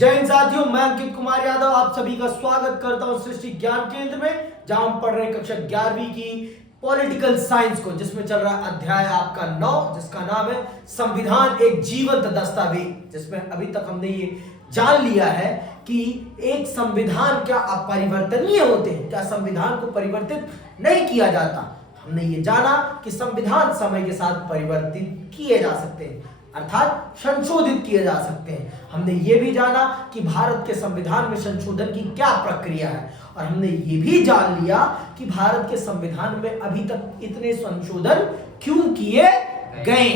जय हिंद साथियों, मैं अंकित कुमार यादव आप सभी का स्वागत करता हूं सृष्टि ज्ञान केंद्र में, जहां हम पढ़ रहे हैं कक्षा 11वीं की पॉलिटिकल साइंस को, जिसमें चल रहा है अध्याय आपका 9, जिसका नाम है संविधान एक जीवंत दस्तावेज। जिसमें अभी तक हमने ये जान लिया है कि एक संविधान क्या अपरिवर्तनीय होते हैं, क्या संविधान को परिवर्तित नहीं किया जाता। हमने ये जाना कि संविधान समय के साथ परिवर्तित किए जा सकते हैं, अर्थात संशोधित किए जा सकते हैं। हमने ये भी जाना कि भारत के संविधान में संशोधन की क्या प्रक्रिया है, और हमने ये भी जान लिया कि भारत के संविधान में अभी तक इतने संशोधन क्यों किए गए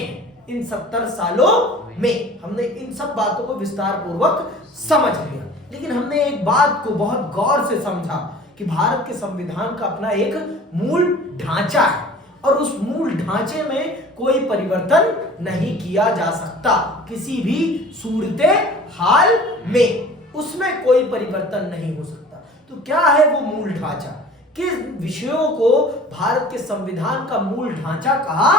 इन 70 सालों में। हमने इन सब बातों को विस्तार पूर्वक समझ लिया, लेकिन हमने एक बात को बहुत गौर से समझा कि भारत के संविधान का अपना एक मूल ढांचा है, और उस मूल ढांचे में कोई परिवर्तन नहीं किया जा सकता किसी भी सूरते हाल में। उसमें कोई परिवर्तन नहीं हो सकता। तो क्या है वो मूल ढांचा, किस विषयों को भारत के संविधान का मूल ढांचा कहा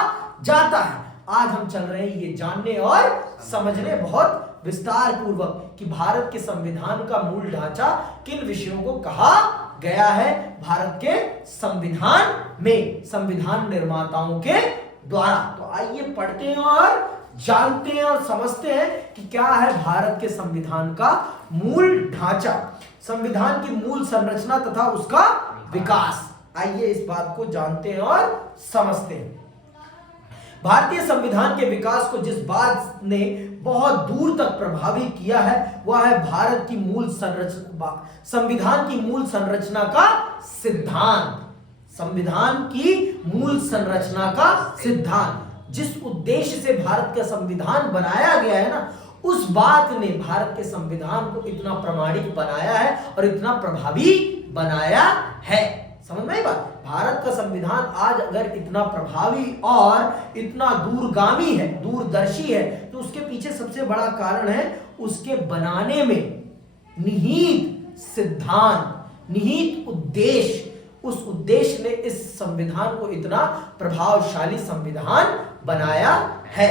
जाता है, आज हम चल रहे हैं ये जानने और समझने बहुत विस्तार पूर्वक कि भारत के संविधान का मूल ढांचा किन विषयों को कहा गया है भारत के संविधान में, संविधान निर्माताओं के द्वारा। तो आइए पढ़ते हैं और जानते हैं और समझते हैं कि क्या है भारत के संविधान का मूल ढांचा, संविधान की मूल संरचना तथा उसका विकास। आइए इस बात को जानते हैं और समझते हैं। भारतीय संविधान के विकास को जिस बात ने बहुत दूर तक प्रभावित किया है वह है भारत की मूल संरचना, संविधान की मूल संरचना का सिद्धांत। संविधान की मूल संरचना का सिद्धांत, जिस उद्देश्य से भारत का संविधान बनाया गया है ना, उस बात ने भारत के संविधान को इतना प्रामाणिक बनाया है और इतना प्रभावी बनाया है। समझ में आई बात। भारत का संविधान आज अगर इतना प्रभावी और इतना दूरगामी है, दूरदर्शी है, तो उसके पीछे सबसे बड़ा कारण है उसके बनाने में निहित सिद्धांत, निहित उद्देश्य। उस उद्देश्य ने इस संविधान को इतना प्रभावशाली संविधान बनाया है।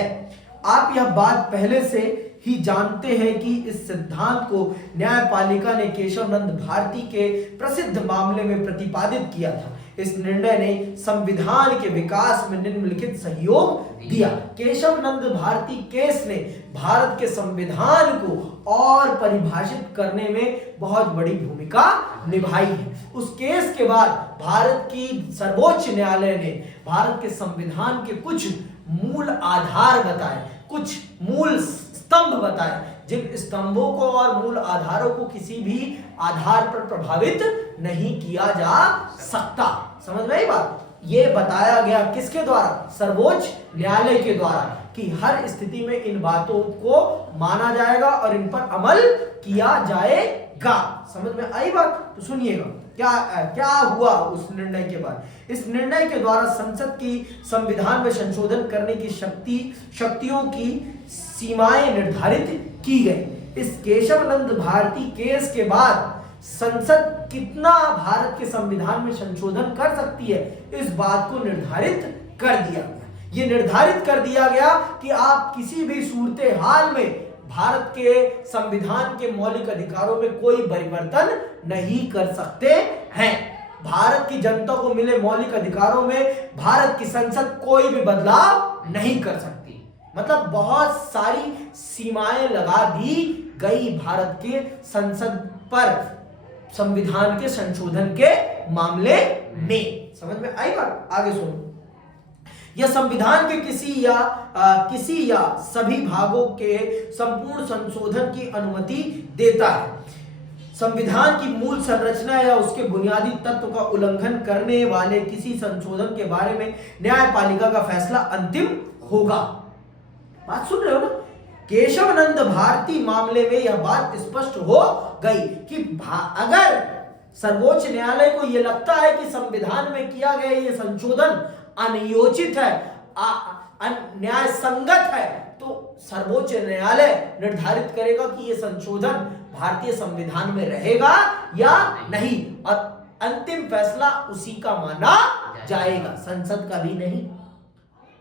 आप यह बात पहले से ही जानते हैं कि इस सिद्धांत को न्यायपालिका ने केशवनंद भारती के प्रसिद्ध मामले में प्रतिपादित किया था। इस निर्णय ने संविधान के विकास में निम्नलिखित सहयोग दिया। केशवनंद भारती केस ने भारत के संविधान को और परिभाषित करने में बहुत बड़ी भूमिका निभाई है। उस केस के बाद भारत की सर्वोच्च न्यायालय ने भारत के संविधान के कुछ मूल आधार बताए, कुछ मूल स्तंभ बताए, जिन स्तंभों को और मूल आधारों को किसी भी आधार पर प्रभावित नहीं किया जा सकता। समझ में आई बात। ये बताया गया किसके द्वारा? सर्वोच्च न्यायालय के द्वारा, कि हर स्थिति में इन बातों को माना जाएगा और इन पर अमल किया जाएगा। समझ में आई बात। तो सुनिएगा क्या हुआ उस निर्णय के बाद। इस निर्णय के द्वारा संसद की संविधान में संशोधन करने की शक्तियों की सीमाएं निर्धारित की गई। इस केशवनंद भारती केस के बाद संसद कितना भारत के संविधान में संशोधन कर सकती है, इस बात को निर्धारित कर दिया गया। ये निर्धारित कर दिया गया कि आप किसी भी सूरते हाल में भारत के संविधान के मौलिक अधिकारों में कोई परिवर्तन नहीं कर सकते हैं। भारत की जनता को मिले मौलिक अधिकारों में भारत की संसद कोई भी बदलाव नहीं कर सकती। मतलब बहुत सारी सीमाएं लगा दी गई भारत के संसद पर संविधान के संशोधन के मामले में। समझ में आई बात। आगे सुनो। यह संविधान के किसी या सभी भागों के संपूर्ण संशोधन की अनुमति देता है। संविधान की मूल संरचना या उसके बुनियादी तत्व का उल्लंघन करने वाले किसी संशोधन के बारे में न्यायपालिका का फैसला अंतिम होगा। बात सुन रहे हो ना। केशवनंद भारती मामले में यह बात स्पष्ट हो गई कि अगर सर्वोच्च न्यायालय को यह लगता है कि संविधान में किया गया यह संशोधन अनियोजित है, न्याय संगत है, तो सर्वोच्च न्यायालय निर्धारित करेगा कि यह संशोधन भारतीय संविधान में रहेगा या नहीं, और अंतिम फैसला उसी का माना जाएगा, संसद का भी नहीं।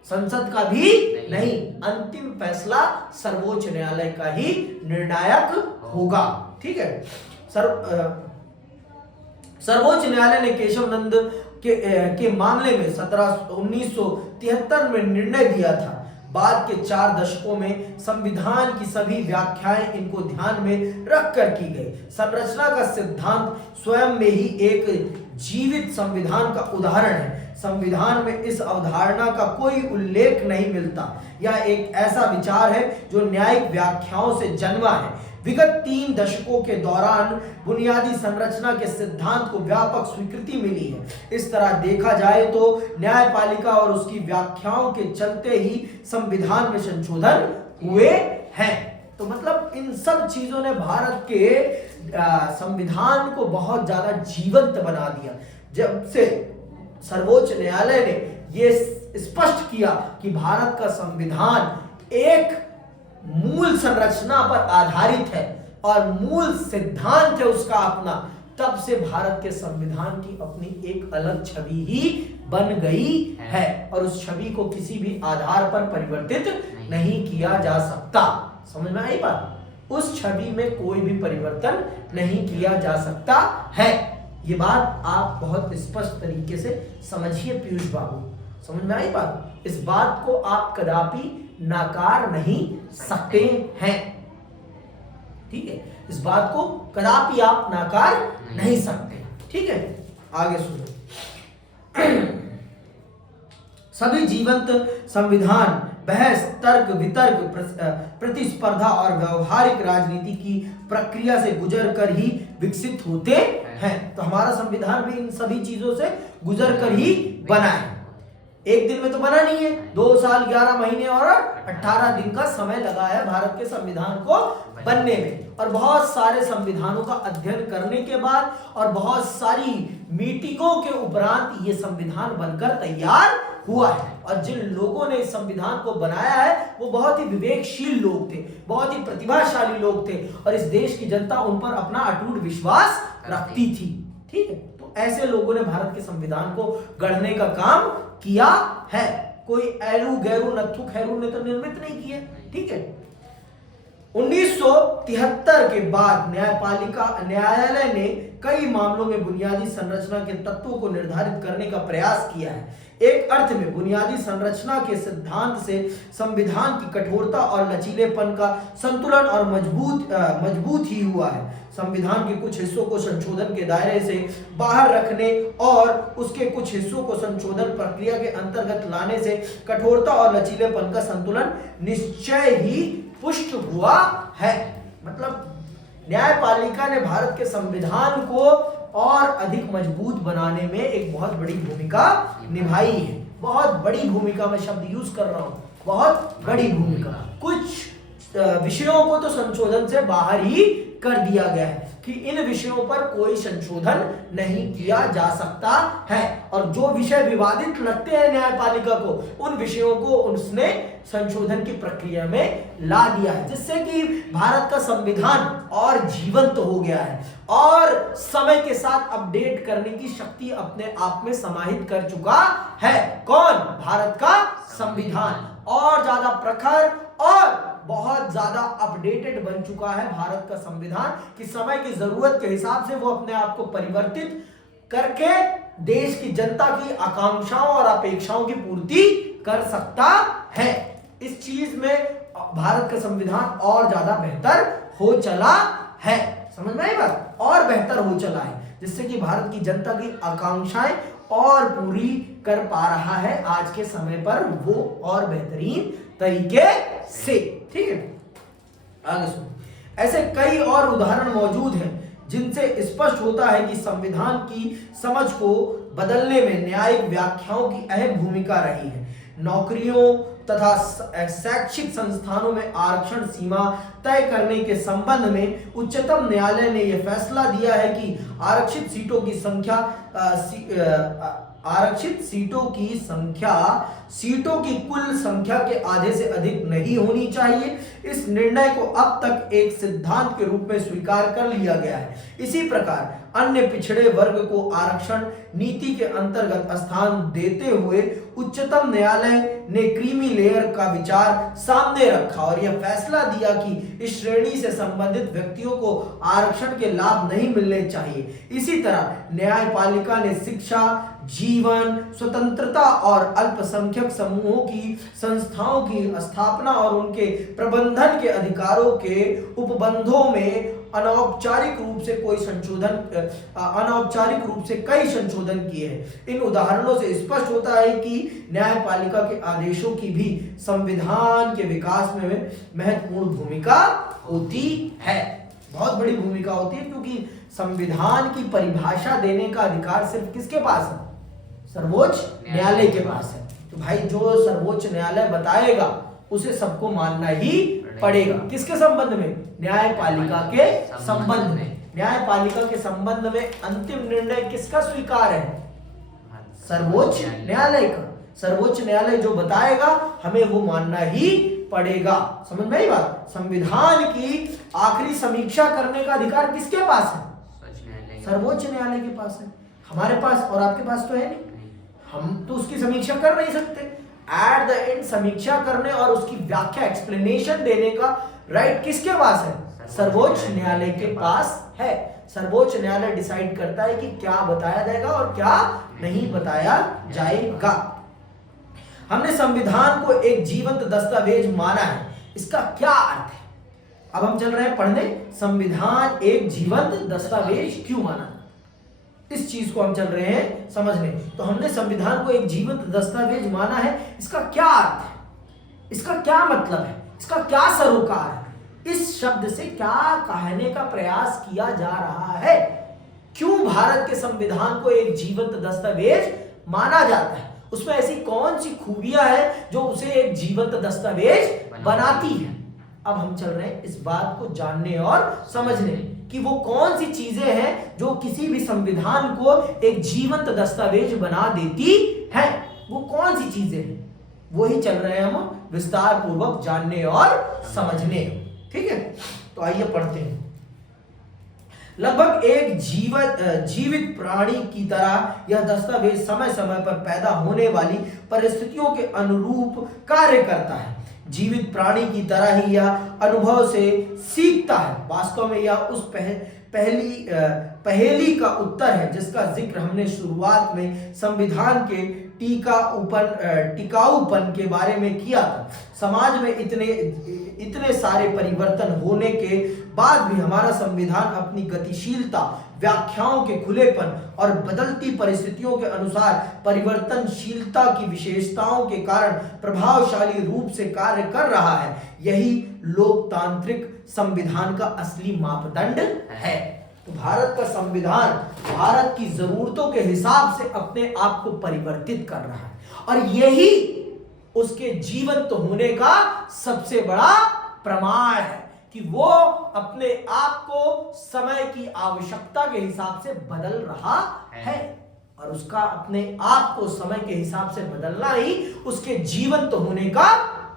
संसद का भी नहीं। अंतिम फैसला सर्वोच्च न्यायालय का ही निर्णायक होगा। ठीक है। सर्वोच्च न्यायालय ने केशव नंद के मामले में 1973 में निर्णय दिया था। बाद के 4 दशकों में संविधान की सभी व्याख्याएं इनको ध्यान में रखकर की गई। संरचना का सिद्धांत स्वयं में ही एक जीवित संविधान का उदाहरण है। संविधान में इस अवधारणा का कोई उल्लेख नहीं मिलता। यह एक ऐसा विचार है जो न्यायिक व्याख्याओं से जन्मा है। विगत 3 दशकों के दौरान बुनियादी संरचना के सिद्धांत को व्यापक स्वीकृति मिली है। इस तरह देखा जाए तो न्यायपालिका और उसकी व्याख्याओं के चलते ही संविधान में संशोधन हुए हैं। तो मतलब इन सब चीजों ने भारत के संविधान को बहुत ज्यादा जीवंत बना दिया। जब से सर्वोच्च न्यायालय ने यह स्पष्ट किया कि भारत का संविधान एक मूल संरचना पर आधारित है और मूल सिद्धांत है उसका अपना, तब से भारत के संविधान की अपनी एक अलग छवि ही बन गई है और उस छवि को किसी भी आधार पर परिवर्तित नहीं किया जा सकता। समझ में आई बात? उस छवि में कोई भी परिवर्तन नहीं किया जा सकता है। ये बात आप बहुत स्पष्ट तरीके से समझिए पीयूष बाबू। समझ में आई बात? इस बात को आप कदापि नाकार नहीं सकते हैं। ठीक है, इस बात को कदापि आप नाकार नहीं सकते। ठीक है, आगे सुनो। सभी जीवंत संविधान बहस, तर्क वितर्क, प्रतिस्पर्धा और व्यवहारिक राजनीति की प्रक्रिया से गुजर कर ही विकसित होते हैं। तो हमारा संविधान भी इन सभी चीजों से गुजर कर ही बना है। एक दिन में तो बना नहीं है, 2 साल 11 महीने और 18 दिन का समय लगा है भारत के संविधान को बनने में। और बहुत सारे संविधानों का अध्ययन करने के बाद और बहुत सारी मीटिंगों के उपरांत ये संविधान बनकर तैयार हुआ है। और जिन लोगों ने इस संविधान को बनाया है वो बहुत ही विवेकशील लोग थे, बहुत ही प्रतिभाशाली लोग थे और इस देश की जनता उन पर अपना अटूट विश्वास रखती थी। ठीक है, तो ऐसे लोगों ने भारत के संविधान को गढ़ने का काम किया है। कोई एरू गैरू नत्थु खैरू ने तो निर्मित नहीं किया। ठीक है, 1973 के बाद न्यायालय ने कई मामलों में बुनियादी संरचना के तत्वों को निर्धारित करने का प्रयास किया है। एक अर्थ में बुनियादी संरचना के सिद्धांत से संविधान की कठोरता और लचीलेपन का संतुलन और मजबूत ही हुआ है। संविधान के कुछ हिस्सों को संशोधन के दायरे से बाहर रखने और उसके कुछ हिस्सों को संशोधन प्रक्रिया के अंतर्गत लाने से कठोरता और लचीलेपन का संतुलन निश्चय ही पुष्ट हुआ है। मतलब न्यायपालिका ने भारत के संविधान को और अधिक मजबूत बनाने में एक बहुत बड़ी भूमिका निभाई है। बहुत बड़ी भूमिका, मैं शब्द यूज कर रहा हूं, बहुत बड़ी भूमिका। कुछ विषयों को तो संशोधन से बाहर ही कर दिया गया है कि इन विषयों पर कोई संशोधन नहीं किया जा सकता है। और जो विषय विवादित लगते हैं न्यायपालिका को, उन विषयों को उसने संशोधन की प्रक्रिया में ला दिया है, जिससे कि भारत का संविधान और जीवंत हो गया है और समय के साथ अपडेट करने की शक्ति अपने आप में समाहित कर चुका है। कौन? भारत का संविधान और ज्यादा प्रखर और बहुत ज्यादा अपडेटेड बन चुका है भारत का संविधान कि समय की जरूरत के हिसाब से वो अपने आप को परिवर्तित करके देश की जनता की आकांक्षाओं और अपेक्षाओं की पूर्ति कर सकता है। इस चीज में भारत का संविधान और ज्यादा बेहतर हो चला है। समझ में आई बात? और बेहतर हो चला है, जिससे कि भारत की जनता की आकांक्षाएं और पूरी कर पा रहा है आज के समय पर वो और बेहतरीन तरीके से। ठीक है, आगे सुनो। ऐसे कई और उदाहरण मौजूद हैं जिनसे स्पष्ट होता है कि संविधान की समझ को बदलने में न्यायिक व्याख्याओं की अहम भूमिका रही है। नौकरियों तथा शैक्षिक संस्थानों में आरक्षण सीमा तय करने के संबंध में उच्चतम न्यायालय ने यह फैसला दिया है कि आरक्षित सीटों की संख्या सीटों की कुल संख्या के आधे से अधिक नहीं होनी चाहिए। इस निर्णय को अब तक एक सिद्धांत के रूप में स्वीकार कर लिया गया है। इसी प्रकार अन्य पिछड़े वर्ग को आरक्षण नीति के अंतर्गत स्थान देते हुए उच्चतम न्यायालय ने क्रीमी लेयर का विचार सामने रखा और यह फैसला दिया कि इस श्रेणी से संबंधित व्यक्तियों को आरक्षण के लाभ नहीं मिलने चाहिए। इसी तरह न्यायपालिका ने शिक्षा, जीवन, स्वतंत्रता और अल्पसंख्यक समूहों की संस्थाओं की स्थापना और उनके प्रबंधन के अधिकारों के उपबंधों में अनौपचारिक रूप से कई संशोधन किए हैं। इन उदाहरणों से स्पष्ट होता है कि न्यायपालिका के आदेशों की भी संविधान के विकास में महत्वपूर्ण भूमिका होती है। बहुत बड़ी भूमिका होती है, क्योंकि संविधान की परिभाषा देने का अधिकार सिर्फ किसके पास है? सर्वोच्च न्यायालय के पास है। तो भाई जो सर्वोच्च न्यायालय बताएगा उसे सबको मानना ही पड़ेगा। किसके संबंध में? न्यायपालिका के संबंध में। न्यायपालिका के संबंध में अंतिम निर्णय किसका स्वीकार है? सर्वोच्च न्यायालय का। सर्वोच्च न्यायालय जो बताएगा हमें वो मानना ही पड़ेगा। समझ में आई बात? संविधान की आखिरी समीक्षा करने का अधिकार किसके पास है? सर्वोच्च न्यायालय के पास है। हमारे पास और आपके पास तो है नहीं। हम तो उसकी समीक्षा कर नहीं सकते। एट द एंड समीक्षा करने और उसकी व्याख्या, एक्सप्लेनेशन देने का राइट किसके पास है? सर्वोच्च न्यायालय के पास है। सर्वोच्च न्यायालय डिसाइड करता है कि क्या बताया जाएगा और क्या नहीं बताया जाएगा। हमने संविधान को एक जीवंत दस्तावेज माना है। इसका क्या अर्थ है? अब हम चल रहे हैं पढ़ने, संविधान एक जीवंत दस्तावेज क्यों माना, इस चीज को हम चल रहे हैं समझने। तो हमने संविधान को एक जीवंत दस्तावेज माना है, इसका क्या अर्थ है, इसका क्या मतलब है, इसका क्या सरोकार है, इस शब्द से क्या कहने का प्रयास किया जा रहा है, क्यों भारत के संविधान को एक जीवंत दस्तावेज माना जाता है, उसमें ऐसी कौन सी खूबियां हैं जो उसे एक जीवंत दस्तावेज बनाती है। अब हम चल रहे हैं इस बात को जानने और समझने कि वो कौन सी चीजें हैं जो किसी भी संविधान को एक जीवंत दस्तावेज बना देती हैं। वो कौन सी चीजें हैं, वही चल रहे हैं हम विस्तार पूर्वक जानने और समझने। ठीक है, तो आइए पढ़ते हैं। लगभग एक जीवित प्राणी की तरह यह दस्तावेज समय समय पर पैदा होने वाली परिस्थितियों के अनुरूप कार्य करता है। जीवित प्राणी की तरह ही यह अनुभव से सीखता है। वास्तव में यह उस पहेली का उत्तर है जिसका जिक्र हमने शुरुआत में संविधान के टिकाऊपन के बारे में किया था। समाज में इतने सारे परिवर्तन होने के बाद भी हमारा संविधान अपनी गतिशीलता, व्याख्याओं के खुलेपन और बदलती परिस्थितियों के अनुसार परिवर्तनशीलता की विशेषताओं के कारण प्रभावशाली रूप से कार्य कर रहा है। यही लोकतांत्रिक संविधान का असली मापदंड है। तो भारत का संविधान भारत की जरूरतों के हिसाब से अपने आप को परिवर्तित कर रहा है और यही उसके जीवंत होने का सबसे बड़ा प्रमाण है कि वो अपने आप को समय की आवश्यकता के हिसाब से बदल रहा है और उसका अपने आप को समय के हिसाब से बदलना ही उसके जीवंत होने का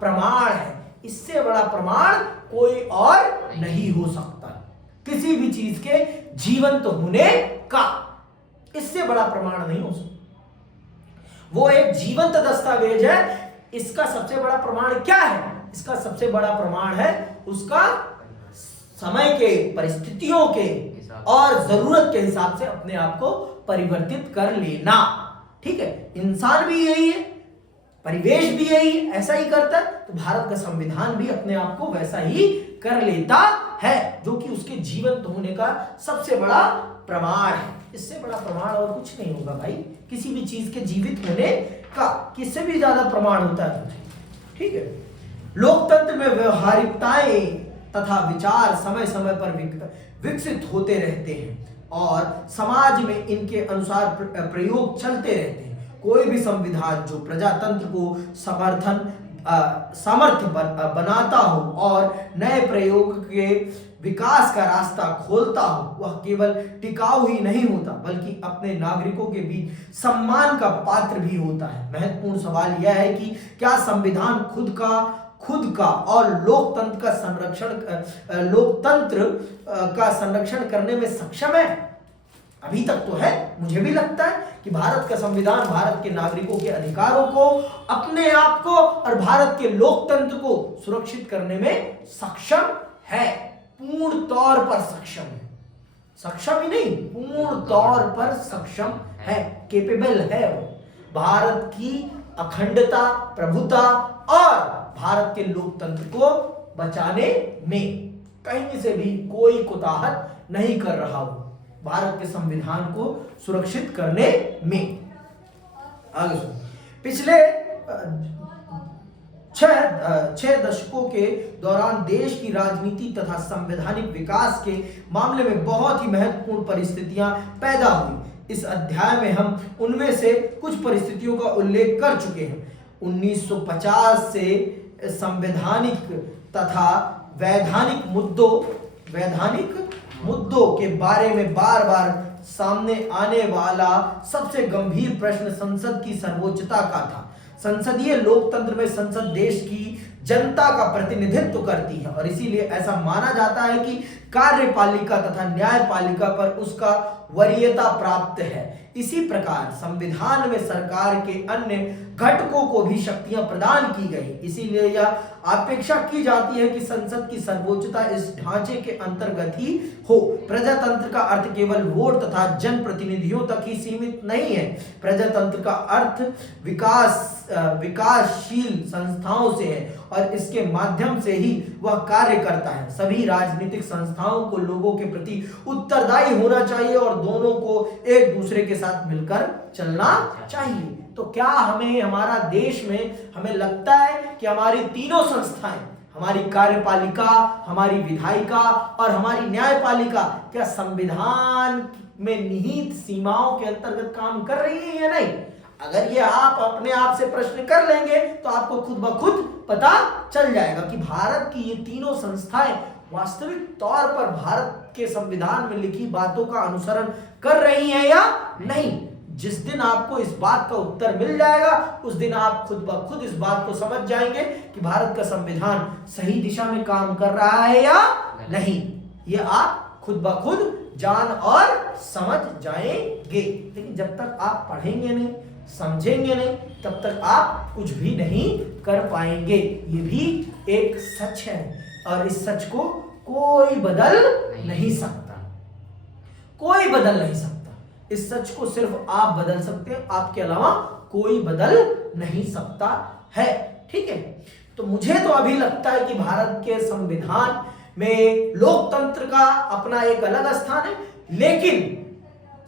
प्रमाण है। इससे बड़ा प्रमाण कोई और नहीं हो सकता किसी भी चीज के जीवंत होने का। इससे बड़ा प्रमाण नहीं हो सकता। वो एक जीवंत दस्तावेज है। इसका सबसे बड़ा प्रमाण क्या है? इसका सबसे बड़ा प्रमाण है उसका समय के, परिस्थितियों के और जरूरत के हिसाब से अपने आप को परिवर्तित कर लेना। ठीक है, इंसान भी यही है, परिवेश भी यही है, ऐसा ही करता है। तो भारत का संविधान भी अपने आप को वैसा ही कर लेता है, जो कि उसके जीवंत होने का सबसे बड़ा प्रमाण है। इससे बड़ा प्रमाण और कुछ नहीं होगा भाई, किसी भी चीज के जीवित होने का किससे भी ज्यादा प्रमाण होता है। ठीक है, लोकतंत्र में व्यवहारिकताएं तथा विचार समय समय पर विकसित होते रहते हैं और समाज में इनके अनुसार प्रयोग चलते रहते हैं। कोई भी संविधान जो प्रजातंत्र को समर्थ बनाता हो और नए प्रयोग के विकास का रास्ता खोलता हो वह केवल टिकाऊ ही नहीं होता बल्कि अपने नागरिकों के बीच सम्मान का पात्र भी होता है। महत्वपूर्ण सवाल यह है कि क्या संविधान खुद का और लोकतंत्र का संरक्षण करने में सक्षम है? अभी तक तो है। मुझे भी लगता है कि भारत का संविधान भारत के नागरिकों के अधिकारों को, अपने आप को और भारत के लोकतंत्र को सुरक्षित करने में सक्षम है, पूर्ण तौर पर सक्षम है। सक्षम ही नहीं, पूर्ण तौर पर सक्षम है, केपेबल है वो भारत की अखंडता, प्रभुता और भारत के लोकतंत्र को बचाने में कहीं से भी कोई कुताहत नहीं कर रहा हो, भारत के संविधान को सुरक्षित करने में। आगे सुनो, पिछले 6 दशकों के दौरान देश की राजनीति तथा संवैधानिक विकास के मामले में बहुत ही महत्वपूर्ण परिस्थितियां पैदा हुई। इस अध्याय में हम उनमें से कुछ परिस्थितियों का उल्लेख कर चुके हैं। 1950 से संवैधानिक तथा वैधानिक मुद्दों के बारे में बार बार सामने आने वाला सबसे गंभीर प्रश्न संसद की सर्वोच्चता का था। संसदीय लोकतंत्र में संसद देश की जनता का प्रतिनिधित्व करती है और इसीलिए ऐसा माना जाता है कि कार्यपालिका तथा न्यायपालिका पर उसका वरीयता प्राप्त है। इसी प्रकार संविधान में सरकार के अन्य घटकों को भी शक्तियां प्रदान की गई। इसीलिए यह अपेक्षा की जाती है कि संसद की सर्वोच्चता इस ढांचे के अंतर्गत ही हो। प्रजातंत्र का अर्थ केवल वोट तथा जनप्रतिनिधियों तक ही सीमित नहीं है। प्रजातंत्र का अर्थ विकासशील संस्थाओं से है और इसके माध्यम से ही वह कार्य करता है। सभी राजनीतिक संस्थाओं को लोगों के प्रति उत्तरदायी होना चाहिए और दोनों को एक दूसरे के साथ मिलकर चलना चाहिए। तो क्या हमारा देश में हमें लगता है कि हमारी तीनों संस्थाएं, हमारी कार्यपालिका, हमारी विधायिका और हमारी न्यायपालिका क्या संविधान में निहित सीमाओं के अंतर्गत काम कर रही है या नहीं? अगर ये आप अपने आप से प्रश्न कर लेंगे तो आपको खुद ब खुद पता चल जाएगा कि भारत की ये तीनों संस्थाएं वास्तविक तौर पर भारत के संविधान में लिखी बातों का अनुसरण कर रही हैं या नहीं। जिस दिन आपको इस बात का उत्तर मिल जाएगा उस दिन आप खुद ब खुद इस बात को समझ जाएंगे कि भारत का संविधान सही दिशा में काम कर रहा है या नहीं। ये आप खुद ब खुद जान और समझ जाएंगे। लेकिन जब तक आप पढ़ेंगे नहीं, समझेंगे नहीं, तब तक आप कुछ भी नहीं कर पाएंगे। ये भी एक सच है और इस सच को कोई बदल नहीं सकता, कोई बदल नहीं सकता। इस सच को सिर्फ आप बदल सकते हैं, आपके अलावा कोई बदल नहीं सकता है। ठीक है, तो मुझे तो अभी लगता है कि भारत के संविधान में लोकतंत्र का अपना एक अलग स्थान है, लेकिन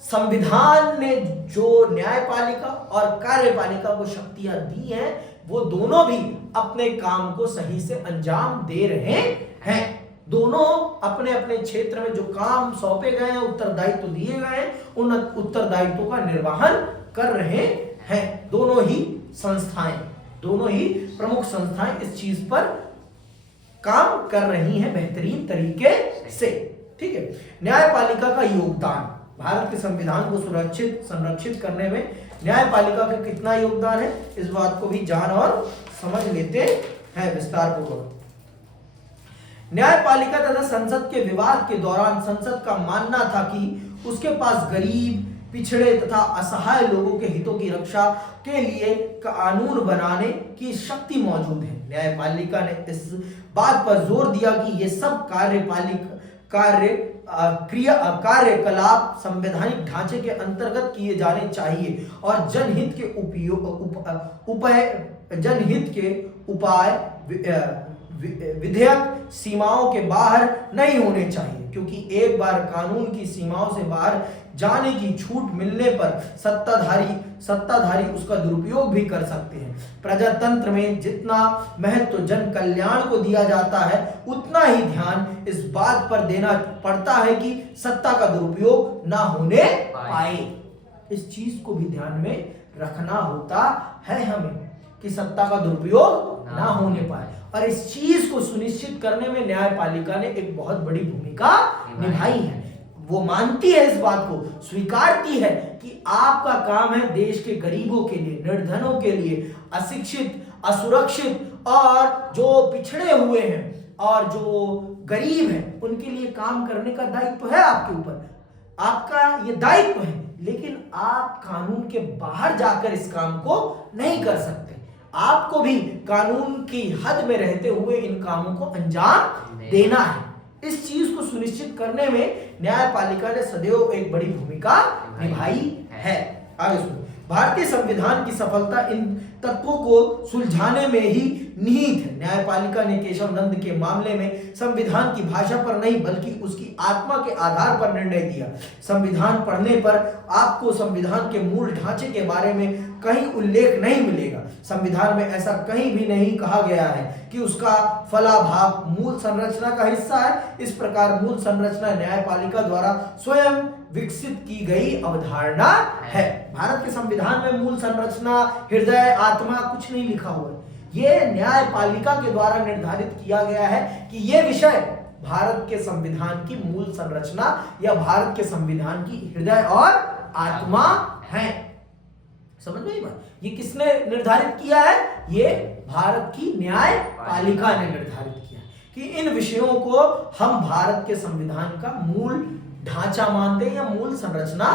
संविधान ने जो न्यायपालिका और कार्यपालिका को शक्तियां दी हैं वो दोनों भी अपने काम को सही से अंजाम दे रहे हैं। दोनों अपने अपने क्षेत्र में जो काम सौंपे गए हैं, उत्तरदायित्व दिए गए हैं, उन उत्तरदायित्वों का निर्वहन कर रहे हैं। दोनों ही प्रमुख संस्थाएं इस चीज पर काम कर रही हैं बेहतरीन तरीके से। ठीक है, न्यायपालिका का योगदान, भारत के संविधान को संरक्षित करने में न्यायपालिका का कितना योगदान है, इस बात को भी जान और समझ लेते हैं विस्तार पूर्वक। न्यायपालिका तथा संसद के विवाद के दौरान संसद का मानना था कि उसके पास गरीब, पिछड़े तथा असहाय लोगों के हितों की रक्षा के लिए कानून बनाने की शक्ति मौजूद है। न्यायपालिका ने इस बात पर जोर दिया कि ये सब कार्यकलाप संवैधानिक ढांचे के अंतर्गत किए जाने चाहिए और जनहित के उपाय विधेयक सीमाओं के बाहर नहीं होने चाहिए, क्योंकि एक बार कानून की सीमाओं से बाहर जाने की छूट मिलने पर सत्ताधारी उसका दुरुपयोग भी कर सकते हैं। प्रजातंत्र में जितना महत्व जन कल्याण को दिया जाता है उतना ही ध्यान इस बात पर देना पड़ता है कि सत्ता का दुरुपयोग ना होने पाए। इस चीज को भी ध्यान में रखना होता है हमें कि सत्ता का दुरुपयोग ना होने पाए। और इस चीज को सुनिश्चित करने में न्यायपालिका ने एक बहुत बड़ी भूमिका निभाई है। वो मानती है, इस बात को स्वीकारती है कि आपका काम है देश के गरीबों के लिए, निर्धनों के लिए, अशिक्षित, असुरक्षित और जो पिछड़े हुए हैं और जो गरीब हैं उनके लिए काम करने का दायित्व है आपके ऊपर, आपका ये दायित्व है। लेकिन आप कानून के बाहर जाकर इस काम को नहीं कर सकते। आपको भी कानून की हद में रहते हुए इन कामों को अंजाम देना है। इस चीज को सुनिश्चित करने में न्यायपालिका ने सदैव एक बड़ी भूमिका निभाई है। आगे सुनो। भारतीय संविधान की सफलता इन तत्वों को सुलझाने में ही निहित है। न्यायपालिका ने केशव नंद के मामले में संविधान की भाषा पर नहीं बल्कि उसकी आत्मा के आधार पर निर्णय दिया। संविधान पढ़ने पर आपको संविधान के मूल ढांचे के बारे में कहीं उल्लेख नहीं मिलेगा। संविधान में ऐसा कहीं भी नहीं कहा गया है कि उसका फलाभाग मूल संरचना का हिस्सा है। इस प्रकार मूल संरचना न्यायपालिका द्वारा स्वयं विकसित की गई अवधारणा है। भारत के संविधान में मूल संरचना, हृदय, आत्मा कुछ नहीं लिखा हुआ है। यह न्यायपालिका के द्वारा निर्धारित किया गया है कि यह विषय भारत के संविधान की मूल संरचना या भारत के संविधान की हृदय और आत्मा है। समझ में आई बात? ये किसने निर्धारित किया है? ये भारत की न्यायपालिका ने निर्धारित किया कि इन विषयों को हम भारत के संविधान का मूल ढांचा मानते हैं या मूल संरचना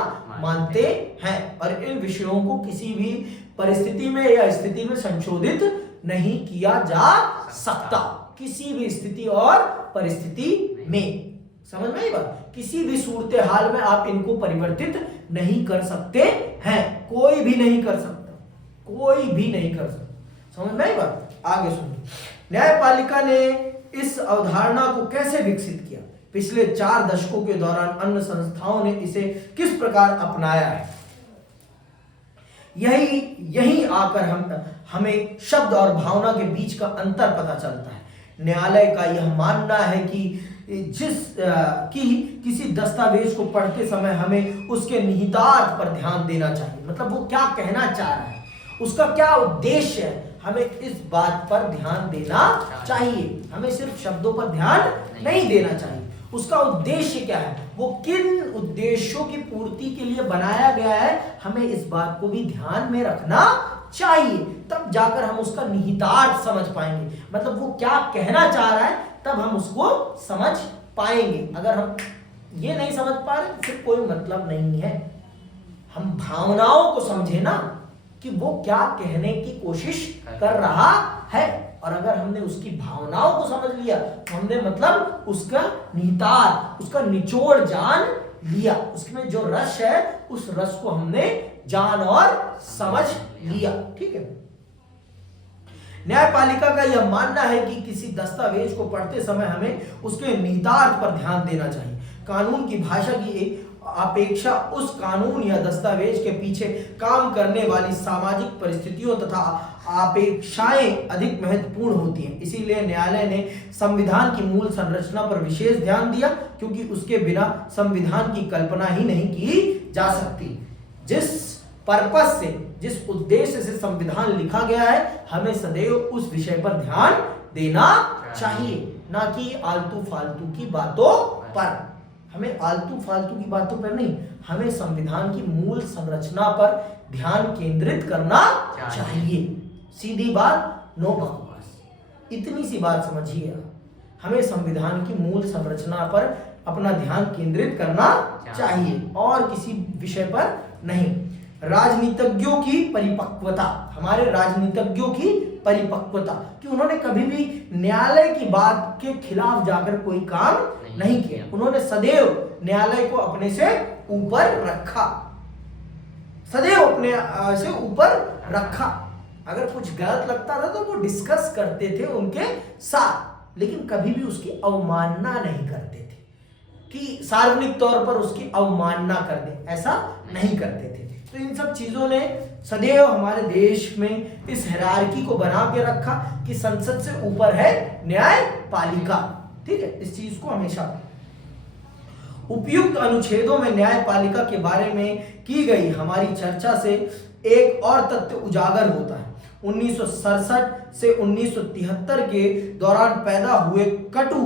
मानते हैं और इन विषयों को किसी भी परिस्थिति में या स्थिति में संशोधित नहीं किया जा सकता। किसी भी स्थिति और परिस्थिति में, समझ में आई बात? किसी भी सूरत हाल में आप इनको परिवर्तित नहीं कर सकते हैं। कोई भी नहीं कर सकता, कोई भी नहीं कर सकता। समझ में आई बात? आगे सुनिए। न्यायपालिका ने इस अवधारणा को कैसे विकसित किया? पिछले 4 दशकों के दौरान अन्य संस्थाओं ने इसे किस प्रकार अपनाया है? यही आकर हमें शब्द और भावना के बीच का अंतर पता चलता है। न्यायालय का यह मानना है कि किसी दस्तावेज को पढ़ते समय हमें उसके निहितार्थ पर ध्यान देना चाहिए। मतलब वो क्या कहना चाह रहा है, उसका क्या उद्देश्य है, हमें इस बात पर ध्यान देना चाहिए। हमें सिर्फ शब्दों पर ध्यान नहीं देना चाहिए। उसका उद्देश्य क्या है, वो किन उद्देश्यों की पूर्ति के लिए बनाया गया है, हमें इस बात को भी ध्यान में रखना चाहिए। तब जाकर हम उसका निहितार्थ समझ पाएंगे। मतलब वो क्या कहना चाह रहा है, तब हम उसको समझ पाएंगे। अगर हम ये नहीं समझ पा रहे फिर कोई मतलब नहीं है। हम भावनाओं को समझे ना कि वो क्या कहने की कोशिश कर रहा है, और अगर हमने उसकी भावनाओं को समझ लिया तो हमने मतलब उसका निहितार्थ, उसका निचोड़ जान लिया। उसमें जो रस है उस रस को हमने जान और समझ लिया। ठीक है। न्यायपालिका का यह मानना है कि किसी दस्तावेज को पढ़ते समय हमें उसके निहितार्थ पर ध्यान देना चाहिए। कानून की भाषा की अपेक्षा उस कानून या दस्तावेज के पीछे काम करने वाली सामाजिक परिस्थितियों तथा अपेक्षाएं अधिक महत्वपूर्ण होती हैं। इसीलिए न्यायालय ने संविधान की मूल संरचना पर विशेष ध्यान दिया, क्योंकि उसके बिना संविधान की कल्पना ही नहीं की जा सकती। जिस पर्पस से, जिस उद्देश्य से संविधान लिखा गया है, हमें सदैव उस विषय पर ध्यान देना चाहिए, ना कि आलतू फालतू की बातों पर। हमें आलतू फालतू की बातों पर नहीं, हमें संविधान की मूल संरचना पर ध्यान केंद्रित करना चाहिए। सीधी बात, नो बकवास। इतनी सी बात समझिए, हमें संविधान की मूल संरचना पर अपना ध्यान केंद्रित करना चाहिए और किसी विषय पर नहीं। राजनीतिज्ञों की परिपक्वता, हमारे राजनीतिज्ञों की परिपक्वता कि उन्होंने कभी भी न्यायालय की बात के खिलाफ जाकर कोई काम नहीं किया। उन्होंने सदैव न्यायालय को अपने से ऊपर रखा, सदैव अपने से ऊपर रखा। अगर कुछ गलत लगता था तो वो डिस्कस करते थे उनके साथ, लेकिन कभी भी उसकी अवमानना नहीं करते थे कि सार्वजनिक तौर पर उसकी अवमानना कर दे, ऐसा नहीं करते थे। तो इन सब चीजों ने सदैव हमारे देश में इस हायरार्की को बना के रखा कि संसद से ऊपर है न्यायपालिका। ठीक है, इस चीज को हमेशा उपयुक्त अनुच्छेदों में न्यायपालिका के बारे में की गई हमारी चर्चा से एक और तथ्य उजागर होता है। 1967 से 1973 के दौरान पैदा हुए कटु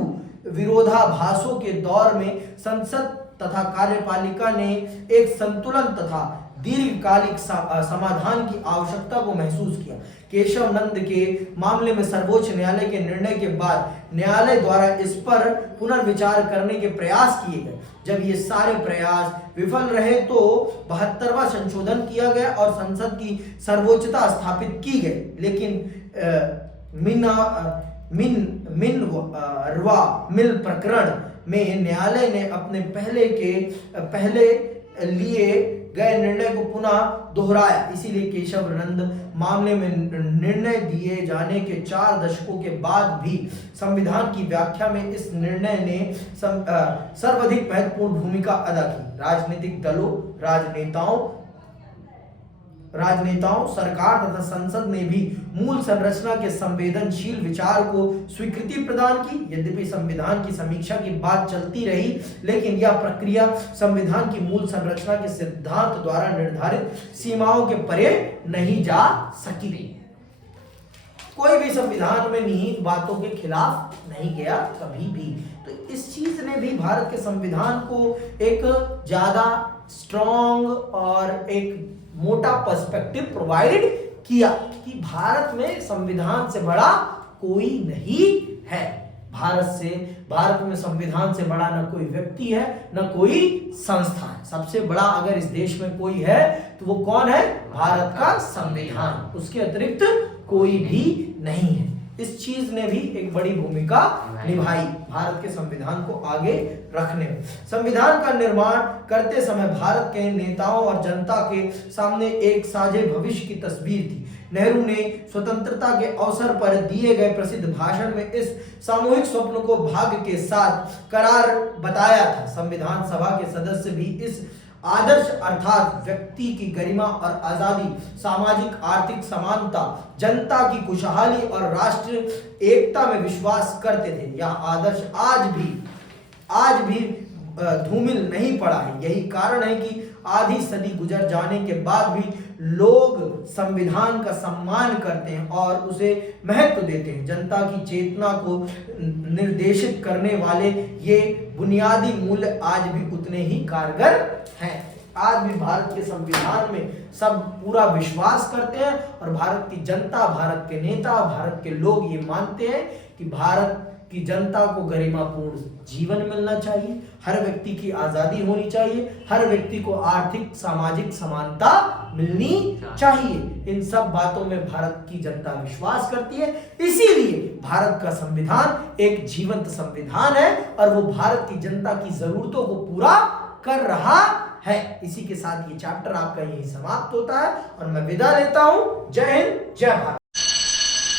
विरोधाभासों के दौर में संसद तथा कार्यपालिका ने एक संतुलन तथा दीर्घकालिक समाधान की आवश्यकता को महसूस किया। केशव नंद के मामले में सर्वोच्च न्यायालय के निर्णय के बाद न्यायालय द्वारा इस पर पुनर्विचार करने के प्रयास किए गए। जब ये सारे प्रयास विफल रहे तो 72वां संशोधन किया गया और संसद की सर्वोच्चता स्थापित की गई। लेकिन मिल प्रकरण में न्यायालय ने अपने पहले लिए गए निर्णय को पुनः दोहराया। इसीलिए केशव नंद मामले में निर्णय दिए जाने के 4 दशकों के बाद भी संविधान की व्याख्या में इस निर्णय ने सर्वाधिक महत्वपूर्ण भूमिका अदा की। राजनीतिक दलों, राजनेताओं, सरकार तथा संसद ने भी मूल संरचना के संवेदनशील विचार को स्वीकृति प्रदान की। यद्यपि संविधान की समीक्षा की बात चलती रही, लेकिन यह प्रक्रिया संविधान की मूल संरचना के सिद्धांत द्वारा निर्धारित सीमाओं के परे नहीं जा सकी। कोई भी संविधान में निहित बातों के खिलाफ नहीं गया कभी भी। तो इस चीज ने भी भारत के संविधान को एक ज्यादा स्ट्रॉन्ग और एक मोटा पर्सपेक्टिव प्रोवाइड किया कि भारत में संविधान से बड़ा कोई नहीं है। भारत में संविधान से बड़ा न कोई व्यक्ति है, न कोई संस्था है। सबसे बड़ा अगर इस देश में कोई है तो वो कौन है? भारत का संविधान। उसके अतिरिक्त कोई भी नहीं है। इस चीज ने भी एक बड़ी भूमिका निभाई भारत के संविधान को आगे रखने में। संविधान का निर्माण करते समय भारत के नेताओं और जनता के सामने एक साझे भविष्य की तस्वीर थी। नेहरू ने स्वतंत्रता के अवसर पर दिए गए प्रसिद्ध भाषण में इस सामूहिक स्वप्न को भाग्य के साथ करार बताया था। संविधान सभा के सदस्य भी इस आदर्श अर्थात व्यक्ति की गरिमा और आजादी, सामाजिक आर्थिक समानता, जनता की खुशहाली और राष्ट्र एकता में विश्वास करते थे। यह आदर्श आज भी धूमिल नहीं पड़ा है। यही कारण है कि आधी सदी गुजर जाने के बाद भी लोग संविधान का सम्मान करते हैं और उसे महत्व देते हैं। जनता की चेतना को निर्देशित करने वाले ये बुनियादी मूल्य आज भी उतने ही कारगर हैं। आज भी भारत के संविधान में सब पूरा विश्वास करते हैं और भारत की जनता, भारत के नेता, भारत के लोग ये मानते हैं कि भारत की जनता को गरिमापूर्ण जीवन मिलना चाहिए, हर व्यक्ति की आजादी होनी चाहिए, हर व्यक्ति को आर्थिक सामाजिक समानता मिलनी चाहिए। इन सब बातों में भारत की जनता विश्वास करती है। इसीलिए भारत का संविधान एक जीवंत संविधान है और वो भारत की जनता की जरूरतों को पूरा कर रहा है। इसी के साथ ये चैप्टर आपका यही समाप्त होता है और मैं विदा लेता हूं। जय हिंद, जय भारत।